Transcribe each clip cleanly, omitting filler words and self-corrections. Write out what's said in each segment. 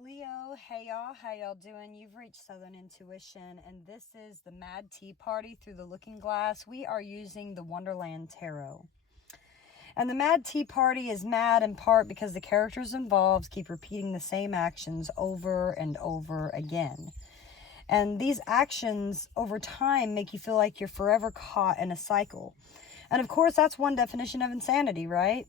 Leo, hey y'all, how y'all doing? You've reached Southern Intuition, and this is the Mad Tea Party through the Looking Glass. We are using the Wonderland Tarot. And the Mad Tea Party is mad in part because the characters involved keep repeating the same actions over and over again. And these actions over time make you feel like you're forever caught in a cycle. And of course, that's one definition of insanity, right?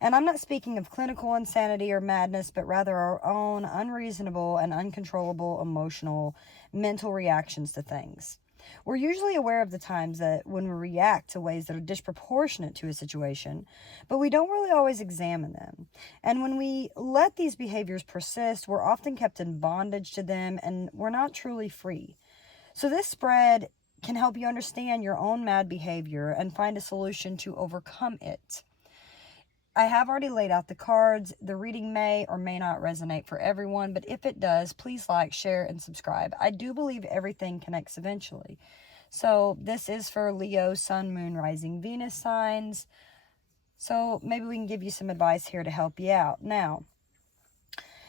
And I'm not speaking of clinical insanity or madness, but rather our own unreasonable and uncontrollable emotional, mental reactions to things. We're usually aware of the times that when we react to ways that are disproportionate to a situation, but we don't really always examine them. And when we let these behaviors persist, we're often kept in bondage to them and we're not truly free. So this spread can help you understand your own mad behavior and find a solution to overcome it. I have already laid out the cards. The reading may or may not resonate for everyone, but if it does, please like, share, and subscribe. I do believe everything connects eventually. So this is for Leo, Sun, Moon, Rising, Venus signs. So maybe we can give you some advice here to help you out. Now,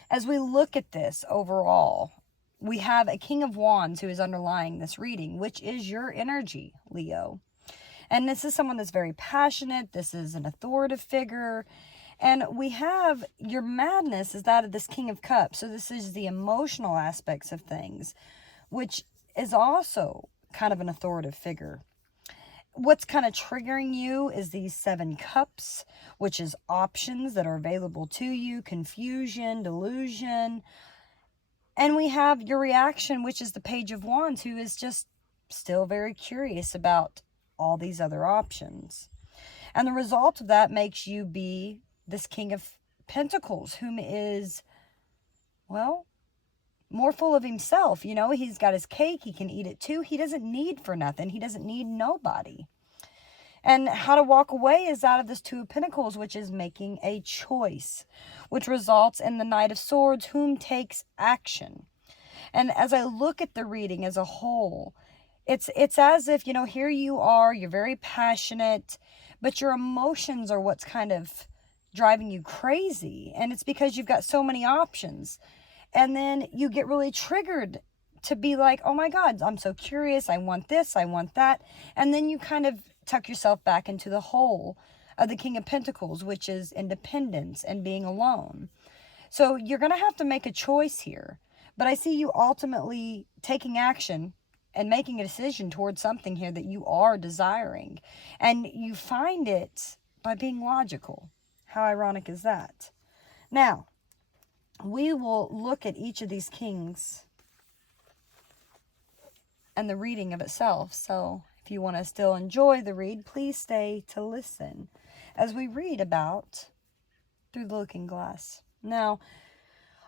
as we look at this overall, we have a King of Wands who is underlying this reading, which is your energy, Leo. And this is someone that's very passionate. This is an authoritative figure. And we have your madness is that of this King of Cups. So this is the emotional aspects of things, which is also kind of an authoritative figure. What's kind of triggering you is these 7 cups, which is options that are available to you, confusion, delusion. And we have your reaction, which is the Page of Wands, who is just still very curious about all these other options. And the result of that makes you be this King of Pentacles, whom is, well, more full of himself. You know, he's got his cake, he can eat it too. He doesn't need for nothing. He doesn't need nobody. And how to walk away is out of this 2 of Pentacles, which is making a choice, which results in the Knight of Swords, whom takes action. And as I look at the reading as a whole, it's as if, you know, here you are, you're very passionate, but your emotions are what's kind of driving you crazy. And it's because you've got so many options. And then you get really triggered to be like, oh my God, I'm so curious. I want this, I want that. And then you kind of tuck yourself back into the hole of the King of Pentacles, which is independence and being alone. So you're going to have to make a choice here. But I see you ultimately taking action and making a decision towards something here that you are desiring. And you find it by being logical. How ironic is that? Now, we will look at each of these kings and the reading of itself. So if you want to still enjoy the read, please stay to listen as we read about Through the Looking Glass. Now,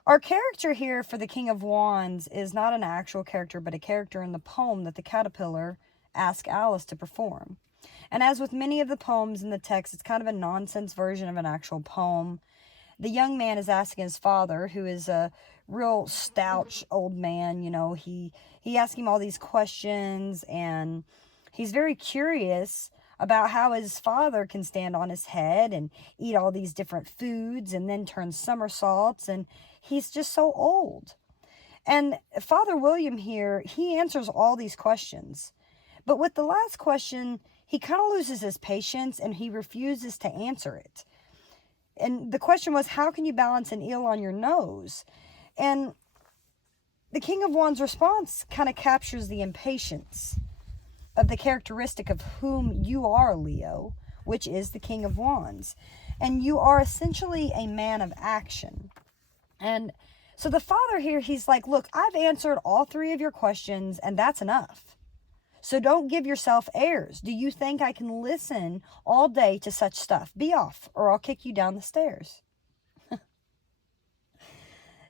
our character here for the King of Wands is not an actual character, but a character in the poem that the caterpillar asked Alice to perform. And as with many of the poems in the text, it's kind of a nonsense version of an actual poem. The young man is asking his father, who is a real stout old man, you know, he asks him all these questions, and he's very curious about how his father can stand on his head and eat all these different foods and then turn somersaults, and he's just so old. And Father William here, he answers all these questions. But with the last question, he kind of loses his patience and he refuses to answer it. And the question was, how can you balance an eel on your nose? And the King of Wands' response kind of captures the impatience of the characteristic of whom you are, Leo, which is the King of Wands. And you are essentially a man of action. And so the father here, he's like, look, I've answered all 3 of your questions, and that's enough. So don't give yourself airs. Do you think I can listen all day to such stuff? Be off, or I'll kick you down the stairs.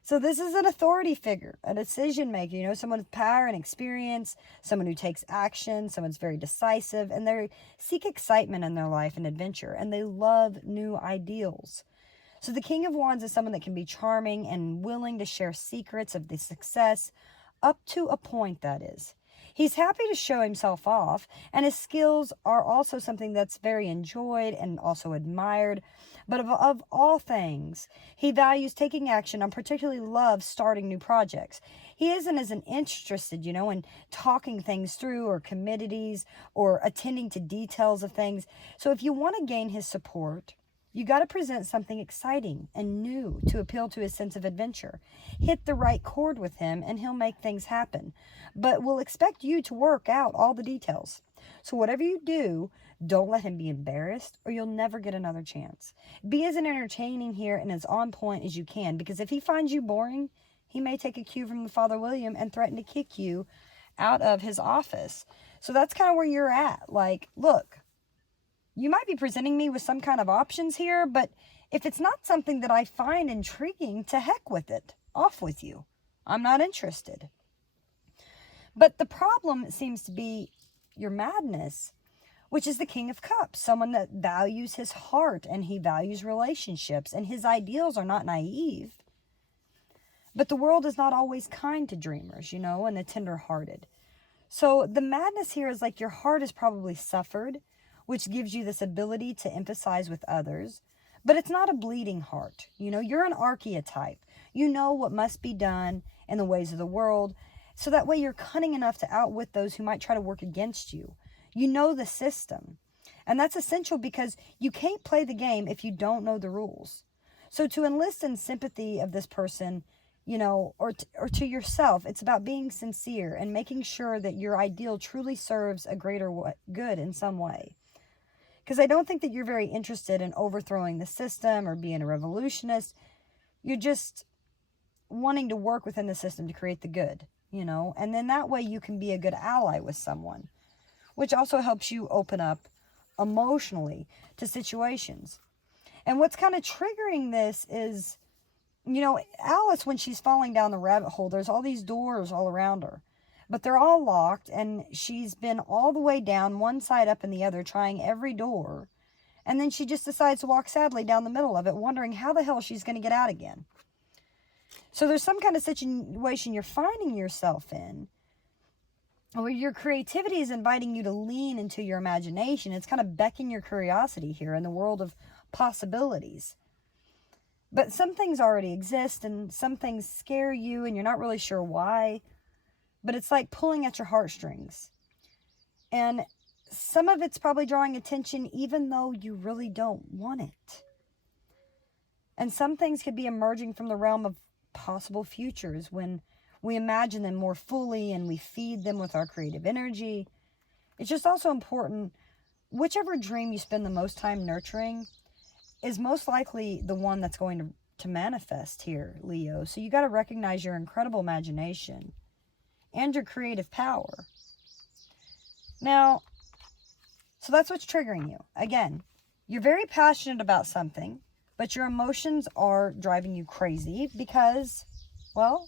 So this is an authority figure, a decision maker, you know, someone with power and experience, someone who takes action, someone's very decisive, and they seek excitement in their life and adventure, and they love new ideals. So the King of Wands is someone that can be charming and willing to share secrets of the success up to a point, that is. He's happy to show himself off, and his skills are also something that's very enjoyed and also admired. But of all things, he values taking action and particularly loves starting new projects. He isn't as interested, in talking things through or committees or attending to details of things. So if you want to gain his support, you got to present something exciting and new to appeal to his sense of adventure. Hit the right chord with him and he'll make things happen. But we'll expect you to work out all the details. So whatever you do, don't let him be embarrassed or you'll never get another chance. Be as entertaining here and as on point as you can, because if he finds you boring, he may take a cue from Father William and threaten to kick you out of his office. So that's kind of where you're at. Like, look, you might be presenting me with some kind of options here, but if it's not something that I find intriguing, to heck with it. Off with you. I'm not interested. But the problem seems to be your madness, which is the King of Cups, someone that values his heart and he values relationships, and his ideals are not naive. But the world is not always kind to dreamers, and the tender-hearted. So the madness here is like your heart has probably suffered, which gives you this ability to empathize with others. But it's not a bleeding heart. You're an archetype. You know what must be done in the ways of the world. So that way you're cunning enough to outwit those who might try to work against you. You know the system. And that's essential because you can't play the game if you don't know the rules. So to enlist in sympathy of this person, or to yourself, it's about being sincere and making sure that your ideal truly serves a greater good in some way. Because I don't think that you're very interested in overthrowing the system or being a revolutionist. You're just wanting to work within the system to create the good, and then that way you can be a good ally with someone, which also helps you open up emotionally to situations. And what's kind of triggering this is, Alice, when she's falling down the rabbit hole, there's all these doors all around her. But they're all locked, and she's been all the way down, one side up and the other, trying every door. And then she just decides to walk sadly down the middle of it, wondering how the hell she's going to get out again. So there's some kind of situation you're finding yourself in where your creativity is inviting you to lean into your imagination. It's kind of beckoning your curiosity here in the world of possibilities. But some things already exist, and some things scare you, and you're not really sure why. But it's like pulling at your heartstrings. And some of it's probably drawing attention even though you really don't want it. And some things could be emerging from the realm of possible futures when we imagine them more fully and we feed them with our creative energy. It's just also important, whichever dream you spend the most time nurturing is most likely the one that's going to manifest here, Leo. So you got to recognize your incredible imagination and your creative power. Now, so that's what's triggering you. Again, you're very passionate about something, but your emotions are driving you crazy because, well,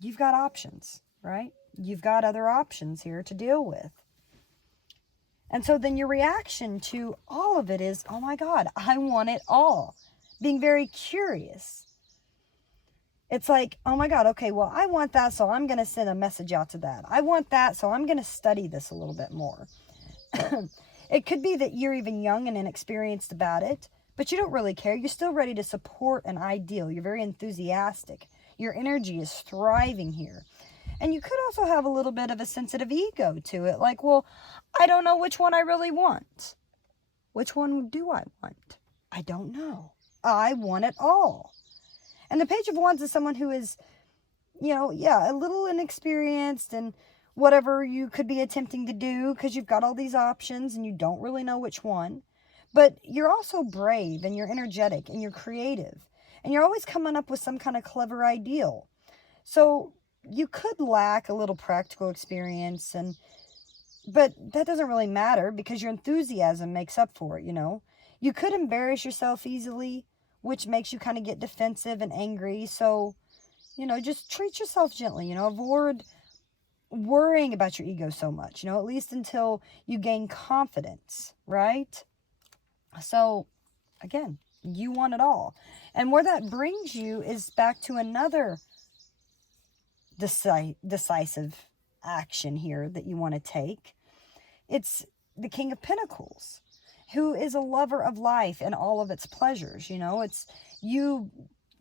you've got options, right? You've got other options here to deal with. And so then your reaction to all of it is, oh my God, I want it all. Being very curious. It's like, oh my God, okay, well, I want that, so I'm going to send a message out to that. I want that, so I'm going to study this a little bit more. It could be that you're even young and inexperienced about it, but you don't really care. You're still ready to support an ideal. You're very enthusiastic. Your energy is thriving here. And you could also have a little bit of a sensitive ego to it. Like, well, I don't know which one I really want. Which one do I want? I don't know. I want it all. And the Page of Wands is someone who is, a little inexperienced in whatever you could be attempting to do because you've got all these options and you don't really know which one. But you're also brave and you're energetic and you're creative. And you're always coming up with some kind of clever ideal. So you could lack a little practical experience, but that doesn't really matter because your enthusiasm makes up for it, You could embarrass yourself easily, which makes you kind of get defensive and angry. So, just treat yourself gently, avoid worrying about your ego so much, at least until you gain confidence, right? So, again, you want it all. And where that brings you is back to another decisive action here that you want to take. It's the King of Pentacles, who is a lover of life and all of its pleasures. You know, it's you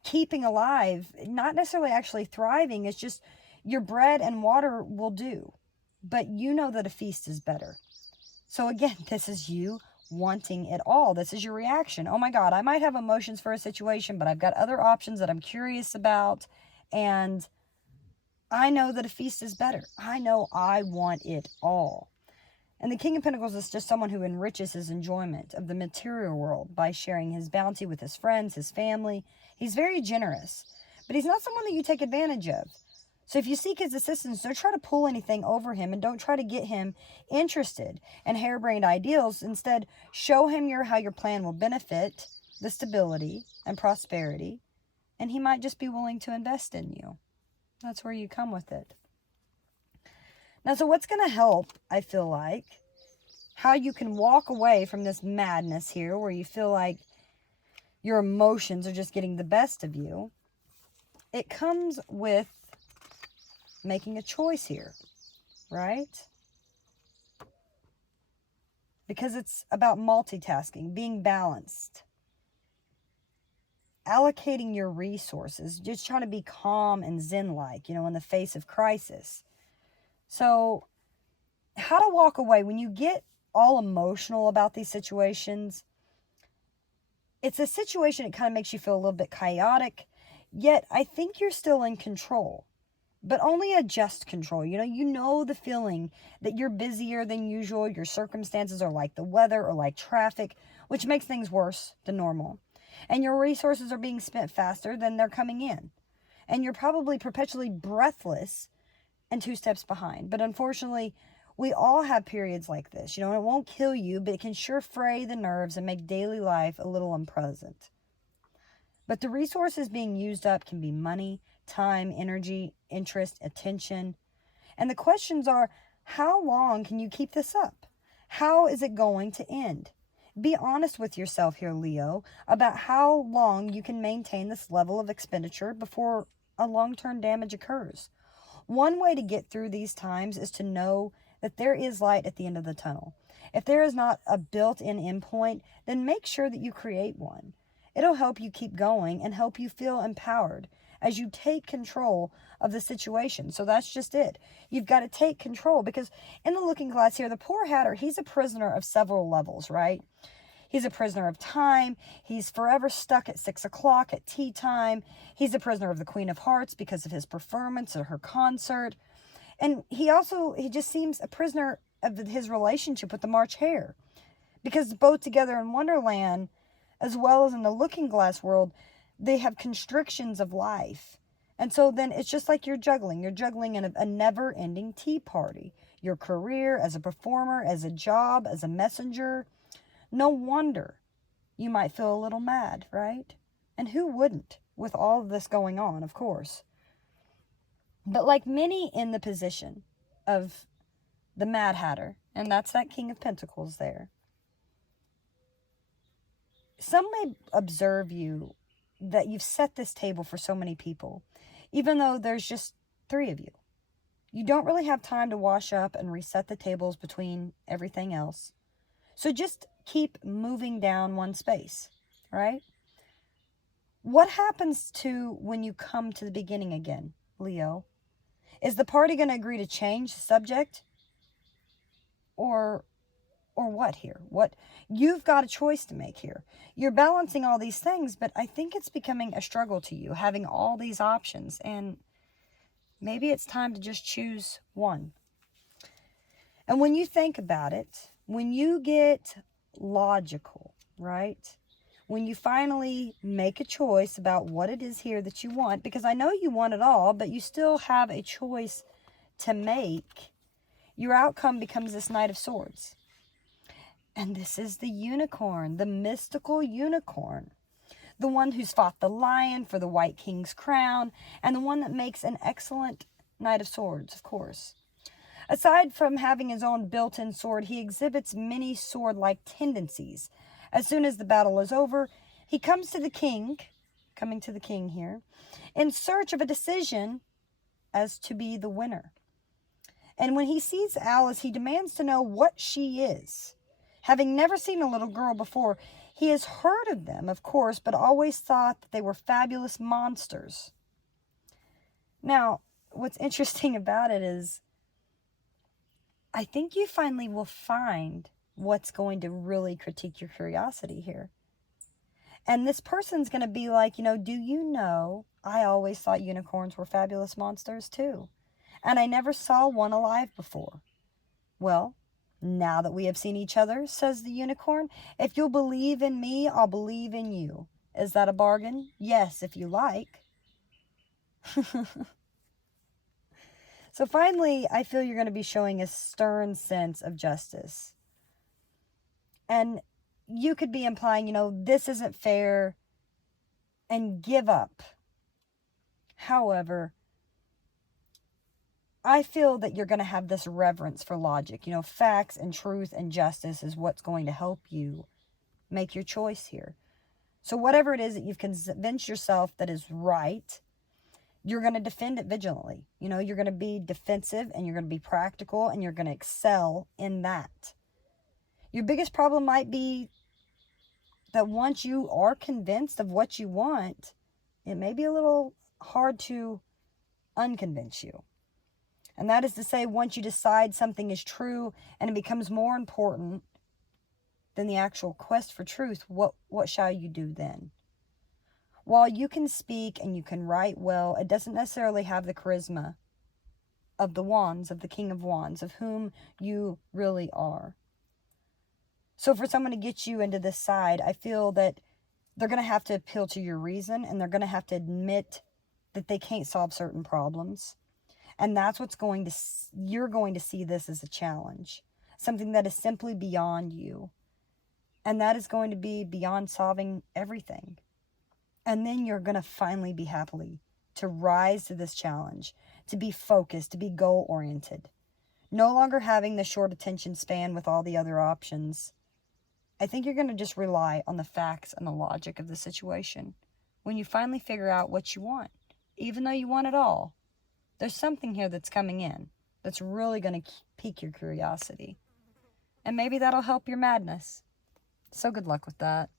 keeping alive, not necessarily actually thriving. It's just your bread and water will do. But you know that a feast is better. So again, this is you wanting it all. This is your reaction. Oh my God, I might have emotions for a situation, but I've got other options that I'm curious about. And I know that a feast is better. I know I want it all. And the King of Pentacles is just someone who enriches his enjoyment of the material world by sharing his bounty with his friends, his family. He's very generous, but he's not someone that you take advantage of. So if you seek his assistance, don't try to pull anything over him and don't try to get him interested in harebrained ideals. Instead, show him how your plan will benefit the stability and prosperity, and he might just be willing to invest in you. That's where you come with it. Now, so what's going to help, I feel like, how you can walk away from this madness here where you feel like your emotions are just getting the best of you, it comes with making a choice here, right? Because it's about multitasking, being balanced, allocating your resources, just trying to be calm and zen-like, you know, in the face of crisis. So how to walk away when you get all emotional about these situations. It's a situation that kind of makes you feel a little bit chaotic, yet I think you're still in control, but only a just control. You know the feeling that you're busier than usual. Your circumstances are like the weather or like traffic, which makes things worse than normal. And your resources are being spent faster than they're coming in. And you're probably perpetually breathless and 2 steps behind. But unfortunately, we all have periods like this. You know, it won't kill you, but it can sure fray the nerves and make daily life a little unpleasant. But the resources being used up can be money, time, energy, interest, attention. And the questions are, how long can you keep this up? How is it going to end? Be honest with yourself here, Leo, about how long you can maintain this level of expenditure before a long-term damage occurs. One way to get through these times is to know that there is light at the end of the tunnel. If there is not a built-in endpoint, then make sure that you create one. It'll help you keep going and help you feel empowered as you take control of the situation. So that's just it. You've got to take control, because in the Looking Glass here, the poor Hatter, he's a prisoner of several levels, right? He's a prisoner of time. He's forever stuck at 6 o'clock at tea time. He's a prisoner of the Queen of Hearts because of his performance or her concert. And he just seems a prisoner of his relationship with the March Hare, because both together in Wonderland, as well as in the Looking Glass world, they have constrictions of life. And so then it's just like you're juggling. You're juggling in a never-ending tea party. Your career as a performer, as a job, as a messenger. No wonder you might feel a little mad, right? And who wouldn't with all of this going on, of course. But like many in the position of the Mad Hatter, and that's that King of Pentacles there, some may observe you that you've set this table for so many people, even though there's just 3 of you. You don't really have time to wash up and reset the tables between everything else. So just keep moving down one space, right? What happens to when you come to the beginning again, Leo? Is the party going to agree to change the subject? Or what here? You've got a choice to make here. You're balancing all these things, but I think it's becoming a struggle to you, having all these options, and maybe it's time to just choose one. And when you think about it, when you get logical, right? When you finally make a choice about what it is here that you want, because I know you want it all, but you still have a choice to make, your outcome becomes this Knight of Swords. And this is the unicorn, the mystical unicorn. The one who's fought the lion for the White King's crown, and the one that makes an excellent Knight of Swords, of course. Aside from having his own built-in sword, he exhibits many sword-like tendencies. As soon as the battle is over, he comes to the king, coming to the king here, in search of a decision as to be the winner. And when he sees Alice, he demands to know what she is. Having never seen a little girl before, he has heard of them, of course, but always thought that they were fabulous monsters. Now, what's interesting about it is, I think you finally will find what's going to really critique your curiosity here. And this person's going to be like, do you know, I always thought unicorns were fabulous monsters too. And I never saw one alive before. Well, now that we have seen each other, says the unicorn, if you'll believe in me, I'll believe in you. Is that a bargain? Yes, if you like. So finally, I feel you're going to be showing a stern sense of justice. And you could be implying, this isn't fair, and give up. However, I feel that you're going to have this reverence for logic. Facts and truth and justice is what's going to help you make your choice here. So whatever it is that you've convinced yourself that is right, you're going to defend it vigilantly. You're going to be defensive, and you're going to be practical, and you're going to excel in that. Your biggest problem might be that once you are convinced of what you want, it may be a little hard to unconvince you. And that is to say, once you decide something is true and it becomes more important than the actual quest for truth, what shall you do then? While you can speak and you can write well, it doesn't necessarily have the charisma of the wands, of the King of Wands, of whom you really are. So for someone to get you into this side, I feel that they're going to have to appeal to your reason, and they're going to have to admit that they can't solve certain problems. And that's you're going to see this as a challenge, something that is simply beyond you. And that is going to be beyond solving everything. And then you're going to finally be happy to rise to this challenge, to be focused, to be goal-oriented. No longer having the short attention span with all the other options. I think you're going to just rely on the facts and the logic of the situation. When you finally figure out what you want, even though you want it all, there's something here that's coming in that's really going to pique your curiosity. And maybe that'll help your madness. So good luck with that.